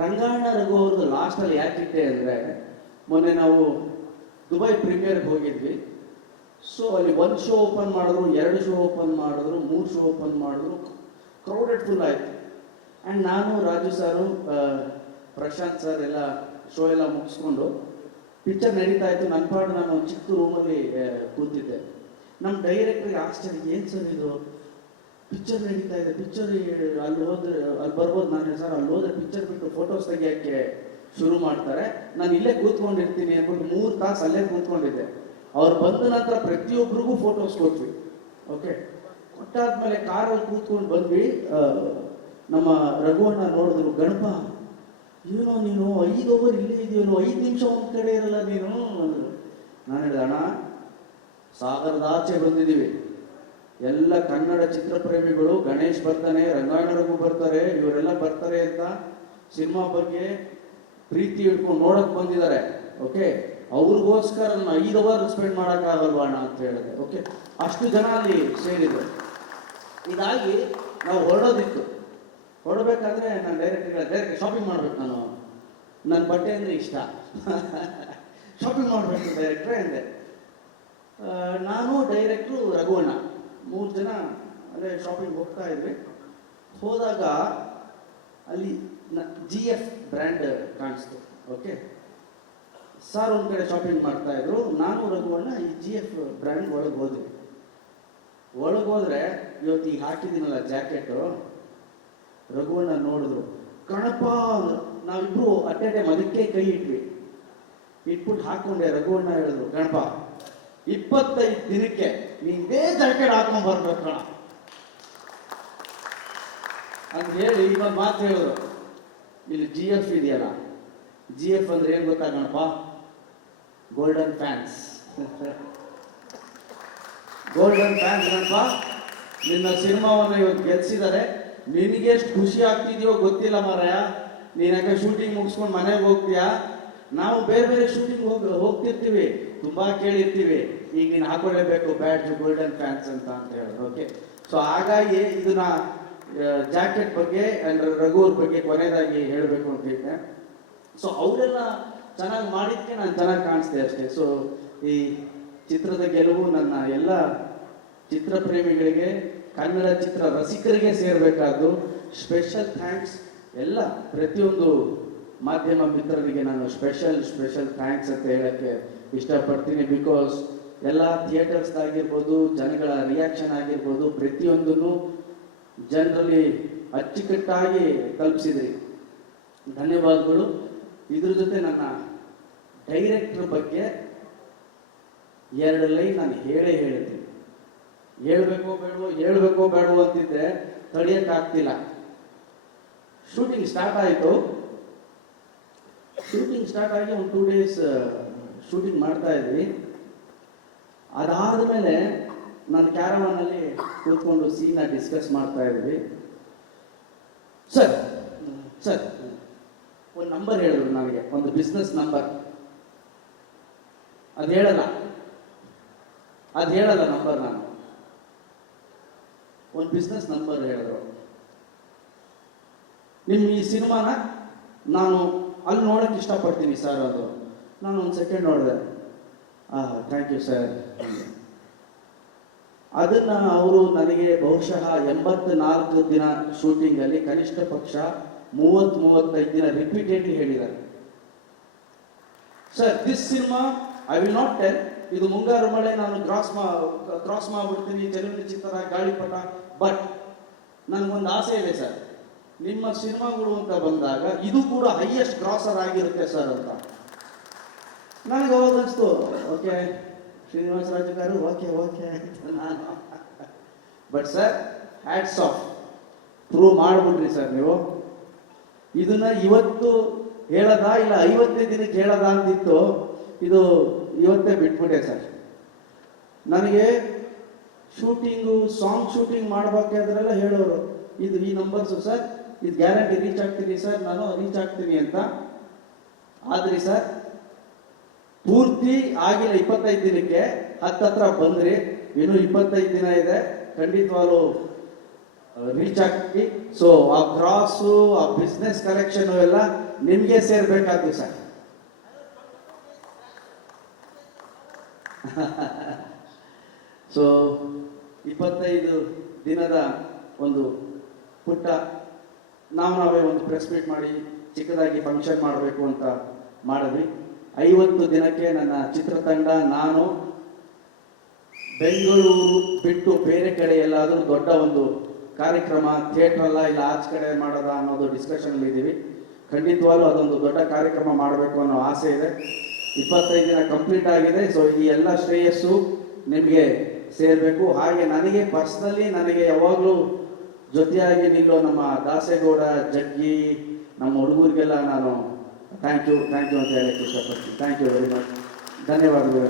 ರಂಗಾಯಣ ರಘು ಅವ್ರದ್ದು ಲಾಸ್ಟಲ್ಲಿ ಯಾಕಿಟ್ಟೆ ಅಂದರೆ, ಮೊನ್ನೆ ನಾವು ದುಬೈ ಪ್ರೀಮಿಯರ್ಗೆ ಹೋಗಿದ್ವಿ. ಸೊ ಅಲ್ಲಿ ಒಂದು ಶೋ ಓಪನ್ ಮಾಡಿದ್ರು, ಎರಡು ಶೋ ಓಪನ್ ಮಾಡಿದ್ರು, ಮೂರು ಶೋ ಓಪನ್ ಮಾಡಿದ್ರು. ಕ್ರೌಡೆಡ್ ಫುಲ್ ಆಯಿತು. ಆ್ಯಂಡ್ ನಾನು, ರಾಜು ಸಾರು ಪ್ರಶಾಂತ್ ಸರ್ ಎಲ್ಲ ಶೋ ಎಲ್ಲ ಮುಗಿಸ್ಕೊಂಡು ಪಿಕ್ಚರ್ ನಡೀತಾ ಇತ್ತು. ನನ್ನ ಪಾಡು ನಾನು ಚಿಕ್ಕ ರೂಮಲ್ಲಿ ಕೂತಿದ್ದೆ. ನಮ್ಮ ಡೈರೆಕ್ಟ್ರಿಗೆ ಆಶ್ಚರ್ಯ, ಏನು ಸರ್ ಇದು? ಪಿಕ್ಚರ್ ನಡೀತಾ ಇದೆ. ಪಿಕ್ಚರ್ ಅಲ್ಲಿ ಹೋದ್ರೆ, ಅಲ್ಲಿ ಬರ್ಬೋದು ನಾನು ಸರ್ ಅಲ್ಲಿ ಹೋದ್ರೆ ಪಿಕ್ಚರ್ ಬಿಟ್ಟು ಫೋಟೋಸ್ ತೆಗಿಯೋಕ್ಕೆ ಶುರು ಮಾಡ್ತಾರೆ. ನಾನು ಇಲ್ಲೇ ಕೂತ್ಕೊಂಡಿರ್ತೀನಿ ಅಂದ್ಬಿಟ್ಟು ಮೂರು ತಾಸು ಅಲ್ಲೇ ಕೂತ್ಕೊಂಡಿದ್ದೆ. ಅವ್ರು ಬಂದ ನಂತರ ಪ್ರತಿಯೊಬ್ಬರಿಗೂ ಫೋಟೋಸ್ ಕೊಟ್ವಿ. ಓಕೆ ಕೊಟ್ಟಾದ್ಮೇಲೆ ಕಾರಲ್ಲಿ ಕೂತ್ಕೊಂಡು ಬಂದ್ವಿ. ನಮ್ಮ ರಘುವಣ್ಣ ನೋಡಿದ್ರು, ಗಣಪ, ಏನೋ ನೀನು ಐದು ಓವರ್ ಇಲ್ಲೇ ಇದೆಯೋ ಐದು ನಿಮಿಷ ಒಂದು ಕಡೆ ಇರಲ್ಲ ನೀನು. ನಾನು ಹೇಳಿದೆ, ಅಣ್ಣ, ಸಾಗರದ ಆಚೆ ಬಂದಿದ್ದೀವಿ. ಎಲ್ಲ ಕನ್ನಡ ಚಿತ್ರಪ್ರೇಮಿಗಳು, ಗಣೇಶ್ ಬರ್ತಾನೆ, ರಂಗಾಯಣರಿಗೂ ಬರ್ತಾರೆ, ಇವರೆಲ್ಲ ಬರ್ತಾರೆ ಅಂತ ಸಿನಿಮಾ ಬಗ್ಗೆ ಪ್ರೀತಿ ಇಟ್ಕೊಂಡು ನೋಡಕ್ ಬಂದಿದ್ದಾರೆ. ಓಕೆ ಅವ್ರಿಗೋಸ್ಕರ ನಾನು ಐದು ಅವರ್ ಸ್ಪೆಂಡ್ ಮಾಡಕ್ ಅಣ್ಣ ಅಂತ ಹೇಳಿದೆ ಓಕೆ ಅಷ್ಟು ಜನ ಅಲ್ಲಿ ಸೇರಿದ್ರು. ಇದಾಗಿ ನಾವು ಹೊರಡೋದಿತ್ತು. ಹೊರಡಬೇಕಾದ್ರೆ ನಾನು ಡೈರೆಕ್ಟ್ ಡೈರೆಕ್ಟ್ ಶಾಪಿಂಗ್ ಮಾಡ್ಬೇಕು ನಾನು. ನನ್ನ ಬಟ್ಟೆ ಅಂದರೆ ಇಷ್ಟ. ಶಾಪಿಂಗ್ ಮಾಡಬೇಕು ಡೈರೆಕ್ಟ್ರೆ ಅಂದೆ. ನಾನು ಡೈರೆಕ್ಟ್ರು ರಘುವಣ್ಣ. ಮೂರು ಜನ, ಅಂದರೆ ಶಾಪಿಂಗ್ ಹೋಗ್ತಾ ಇದ್ವಿ. ಹೋದಾಗ ಅಲ್ಲಿ ಜಿ ಎಫ್ ಬ್ರ್ಯಾಂಡ್ ಕಾಣಿಸ್ತು. ಓಕೆ ಸರ್ ಒಂದು ಕಡೆ ಶಾಪಿಂಗ್ ಮಾಡ್ತಾ ಇದ್ರು. ನಾನು ರಘುವನ್ನು ಈ ಜಿ ಎಫ್ ಬ್ರ್ಯಾಂಡ್ ಒಳಗೆ ಹೋದ್ವಿ ಒಳಗೆ ಹೋದ್ರೆ, ಇವತ್ತು ಈಗ ಹಾಕಿದ್ದೀನಲ್ಲ ಜಾಕೆಟು ರಘುವನ್ನ ನೋಡಿದ್ರು. ಕಣಪ್ಪ. ನಾವಿಬ್ರು ಅಟ್ ಎ ಟೈಮ್ ಅದಕ್ಕೆ ಕೈ ಇಟ್ವಿ. ಇಟ್ಬಿಟ್ಟು ಹಾಕೊಂಡೆ, ರಘುವಣ್ಣ ಹೇಳಿದ್ರು, ಕಣಪ್ಪ, ಇಪ್ಪತ್ತೈದು ದಿನಕ್ಕೆ ಇದೇ ಜಾಕೆಟ್ ಹಾಕೊಂಡ್ ಬರ್ಬೇಕು ಕಣ. ಅಂತ ಹೇಳಿ ಇವಾಗ ಮಾತು ಹೇಳಿದ್ರು ಇಲ್ಲಿ ಜಿ ಎಫ್ ಇದೆಯಲ್ಲ? ಜಿ ಎಫ್ ಅಂದ್ರೆ ಏನ್ ಗೊತ್ತಾಗಣಪ್ಪ? Golden fans golden fans Ganapa ನಿನ್ನ ಸಿನಿಮಾವನ್ನು ಇವತ್ತು ಗೆಲ್ಸಿದ್ದಾರೆ ನಿನಗೆ ಎಷ್ಟು ಖುಷಿ ಆಗ್ತಿದೆಯೋ ಗೊತ್ತಿಲ್ಲ ಮಾರಾಯ. ನೀನು ಶೂಟಿಂಗ್ ಮುಗಿಸ್ಕೊಂಡು ಮನೆಗೆ ಹೋಗ್ತೀಯಾ? ನಾವು ಬೇರೆ ಬೇರೆ ಶೂಟಿಂಗ್ ಹೋಗಿ, ಹೋಗ್ತಿರ್ತೀವಿ. ತುಂಬಾ ಕೇಳಿರ್ತೀವಿ. ಈಗ ನೀನು ಹಾಕೊಳ್ಳೇಬೇಕು ಬ್ಯಾಡ್ಜ್ ಗೋಲ್ಡನ್ ಫ್ಯಾನ್ಸ್ ಅಂತ ಅಂತ ಹೇಳೋದು. ಓಕೆ ಸೊ ಹಾಗಾಗಿ ಇದನ್ನ ಜಾಕೆಟ್ ಬಗ್ಗೆ ಅಂಡ್ ರಘುವ್ರ ಬಗ್ಗೆ ಕೊನೆಯದಾಗಿ ಹೇಳಬೇಕು ಅಂತ ಇದ್ದೆ. ಸೊ ಅವರೆಲ್ಲ ಚೆನ್ನಾಗಿ ಮಾಡಿದ್ಕೆ ನಾನು ಚೆನ್ನಾಗಿ ಕಾಣಿಸ್ದೆ ಅಷ್ಟೇ. ಸೊ ಈ ಚಿತ್ರದ ಗೆಲುವು ನನ್ನ ಎಲ್ಲ ಚಿತ್ರ ಪ್ರೇಮಿಗಳಿಗೆ, ಕನ್ನಡ ಚಿತ್ರ ರಸಿಕರಿಗೆ ಸೇರಬೇಕಾದ್ದು. ಸ್ಪೆಷಲ್ ಥ್ಯಾಂಕ್ಸ್ ಎಲ್ಲ ಪ್ರತಿಯೊಂದು ಮಾಧ್ಯಮ ಮಿತ್ರರಿಗೆ ನಾನು ಸ್ಪೆಷಲ್ ಸ್ಪೆಷಲ್ ಥ್ಯಾಂಕ್ಸ್ ಅಂತ ಹೇಳಕ್ಕೆ ಇಷ್ಟಪಡ್ತೀನಿ ಬಿಕಾಸ್ ಎಲ್ಲ ಥಿಯೇಟರ್ಸ್ ಆಗಿರ್ಬೋದು, ಜನಗಳ ರಿಯಾಕ್ಷನ್ ಆಗಿರ್ಬೋದು, ಪ್ರತಿಯೊಂದನ್ನು ಜನರಲ್ಲಿ ಅಚ್ಚುಕಟ್ಟಾಗಿ ತಲುಪಿಸಿದ್ರಿ ಧನ್ಯವಾದಗಳು. ಇದ್ರ ಜೊತೆ ನನ್ನ ಡೈರೆಕ್ಟ್ರ್ ಬಗ್ಗೆ ಎರಡು ಲೈನ್ ನಾನು ಹೇಳೇ ಹೇಳ್ತೀನಿ. ಹೇಳ್ಬೇಕೋ ಬೇಡವೋ ಹೇಳ್ಬೇಕೋ ಬೇಡವೋ ಅಂತಿದ್ದೆ ತಡಿಯಕ್ಕಾಗ್ತಿಲ್ಲ. ಶೂಟಿಂಗ್ ಸ್ಟಾರ್ಟ್ ಆಯಿತು. ಶೂಟಿಂಗ್ ಸ್ಟಾರ್ಟ್ ಆಗಿ ಒಂದು ಟೂ ಡೇಸ್ ಶೂಟಿಂಗ್ ಮಾಡ್ತಾ ಇದ್ವಿ. ಅದಾದ್ಮೇಲೆ ನಾನು ಕ್ಯಾರವನ್ನಲ್ಲಿ ಕೂತ್ಕೊಂಡು ಸೀನ್ ಡಿಸ್ಕಸ್ ಮಾಡ್ತಾ ಇದ್ವಿ. ಸರ್ ಸರ್ ಒಂದು ನಂಬರ್ ಹೇಳಿದ್ರು ನನಗೆ, ಒಂದು ಬಿಸ್ನೆಸ್ ನಂಬರ್ ಅದು ಹೇಳಲ್ಲ. ಅದು ಹೇಳಲ್ಲ ನಂಬರ್ ನಾನು. ಒಂದು ಬಿಸ್ನೆಸ್ ನಂಬರ್ ಹೇಳಿದ್ರು. ನಿಮ್ಮ ಈ ಸಿನಿಮಾನ ನಾನು ಅಲ್ಲಿ ನೋಡಕ್ಕೆ ಇಷ್ಟಪಡ್ತೀನಿ ಸರ್ ಅದು. ನಾನು ಒಂದು ಸೆಕೆಂಡ್ ನೋಡಿದೆ. ಆ ಥ್ಯಾಂಕ್ ಯು ಸರ್ ಅದನ್ನ ಅವರು ನನಗೆ ಬಹುಶಃ ಎಂಬತ್ನಾಲ್ಕು ದಿನ ಶೂಟಿಂಗಲ್ಲಿ ಕನಿಷ್ಠ ಪಕ್ಷ ಮೂವತ್ ಮೂವತ್ತೈದು ದಿನ ರಿಪೀಟೆಡ್ಲಿ ಹೇಳಿದ್ದಾರೆ. Sir this cinema I will not tell ಇದು ಮುಂಗಾರು ಮಳೆ, ನಾನು ಕ್ರಾಸ್ ಮಾ ಕ್ರಾಸ್ ಮಾಡ್ಬಿಡ್ತೀನಿ ಚಲನಚಿತ್ರ ಗಾಳಿಪಟ. ಬಟ್ ನನಗೊಂದು ಆಸೆ ಇದೆ ಸರ್ ನಿಮ್ಮ ಸಿನಿಮಾಗಳು ಅಂತ ಬಂದಾಗ ಇದು ಕೂಡ ಹೈಯೆಸ್ಟ್ ಕ್ರಾಸರ್ ಆಗಿರುತ್ತೆ ಸರ್ ಅಂತ. ನನಗೆ ಅವಾಗ ಅನಿಸ್ತು, ಓಕೆ, ಶ್ರೀನಿವಾಸ ರಾಜುಗಾರು, ಓಕೆ ಓಕೆ ನಾನು. But sir hats off prove ಮಾಡ್ಬಿಡ್ರಿ sir ನೀವು. ಇದನ್ನ ಇವತ್ತು ಹೇಳದ ಇಲ್ಲ ಐವತ್ತನೇ ದಿನಕ್ಕೆ ಹೇಳದ ಅಂತಿತ್ತು ಇದು ಇವತ್ತೇ ಬಿಟ್ಬಿಟ್ಟೆ ಸರ್ ನನಗೆ ಶೂಟಿಂಗು ಸಾಂಗ್ ಶೂಟಿಂಗ್ ಮಾಡಬೇಕಾದ್ರೆಲ್ಲ ಹೇಳೋರು, ಇದು ಈ ನಂಬರ್ಸು ಸರ್ ಇದು ಗ್ಯಾರಂಟಿ ರೀಚ್ ಆಗ್ತೀನಿ ಸರ್, ನಾನು ರೀಚ್ ಆಗ್ತೀನಿ ಅಂತ. ಆದ್ರಿ ಸರ್, ಪೂರ್ತಿ ಆಗಿಲ್ಲ ಇಪ್ಪತ್ತೈದು ದಿನಕ್ಕೆ. ಹತ್ತತ್ರ ಬಂದ್ರಿ, ಇನ್ನು ಇಪ್ಪತ್ತೈದು ದಿನ ಇದೆ. ಖಂಡಿತವಾಗ್ಲೂ ರೀಚ್ ಆಗ್ತೀವಿ ಸೊ ಆ ಕ್ರಾಸು ಆ ಬಿಸ್ನೆಸ್ ಕಲೆಕ್ಷನ್ ಎಲ್ಲ ನಿಮಗೆ ಸೇರ್ಬೇಕಾದ್ದು ಸರ್. ಸೊ ಇಪ್ಪತ್ತೈದು ದಿನದ ಒಂದು ಪುಟ್ಟ ನಾವು ನಾವೇ ಒಂದು ಪ್ರೆಸ್ ಮೀಟ್ ಮಾಡಿ ಚಿಕ್ಕದಾಗಿ ಫಂಕ್ಷನ್ ಮಾಡಬೇಕು ಅಂತ ಮಾಡಿದ್ವಿ. ಐವತ್ತು ದಿನಕ್ಕೆ ನನ್ನ ಚಿತ್ರತಂಡ, ನಾನು ಬೆಂಗಳೂರು ಬಿಟ್ಟು ಬೇರೆ ಕಡೆ ಎಲ್ಲಾದರೂ ದೊಡ್ಡ ಒಂದು ಕಾರ್ಯಕ್ರಮ ಥಿಯೇಟರ್ ಅಲ್ಲ, ಇಲ್ಲ ಆಚೆ ಕಡೆ ಮಾಡೋದ ಅನ್ನೋದು ಡಿಸ್ಕಷನ್ ಇದ್ದೀವಿ. ಖಂಡಿತವಾಗ್ಲೂ ಅದೊಂದು ದೊಡ್ಡ ಕಾರ್ಯಕ್ರಮ ಮಾಡಬೇಕು ಅನ್ನೋ ಆಸೆ ಇದೆ. ಇಪ್ಪತ್ತೈದು ದಿನ ಕಂಪ್ಲೀಟ್ ಆಗಿದೆ. ಸೊ ಈ ಎಲ್ಲ ಶ್ರೇಯಸ್ಸು ನಿಮಗೆ ಸೇರಬೇಕು. ಹಾಗೆ ನನಗೆ ಪರ್ಸ್ನಲಿ ನನಗೆ ಯಾವಾಗಲೂ ಜೊತೆಯಾಗಿ ನಿಲ್ಲೋ ನಮ್ಮ ದಾಸೇಗೌಡ, ಜಗ್ಗಿ, ನಮ್ಮ ಹುಡುಗರಿಗೆಲ್ಲ ನಾನು ಥ್ಯಾಂಕ್ ಯು ಥ್ಯಾಂಕ್ ಯು ಅಂತ ಹೇಳಕ್ಕೆ ಇಷ್ಟಪಡ್ತೀನಿ ಥ್ಯಾಂಕ್ ಯು ವೆರಿ ಮಚ್ ಧನ್ಯವಾದಗಳು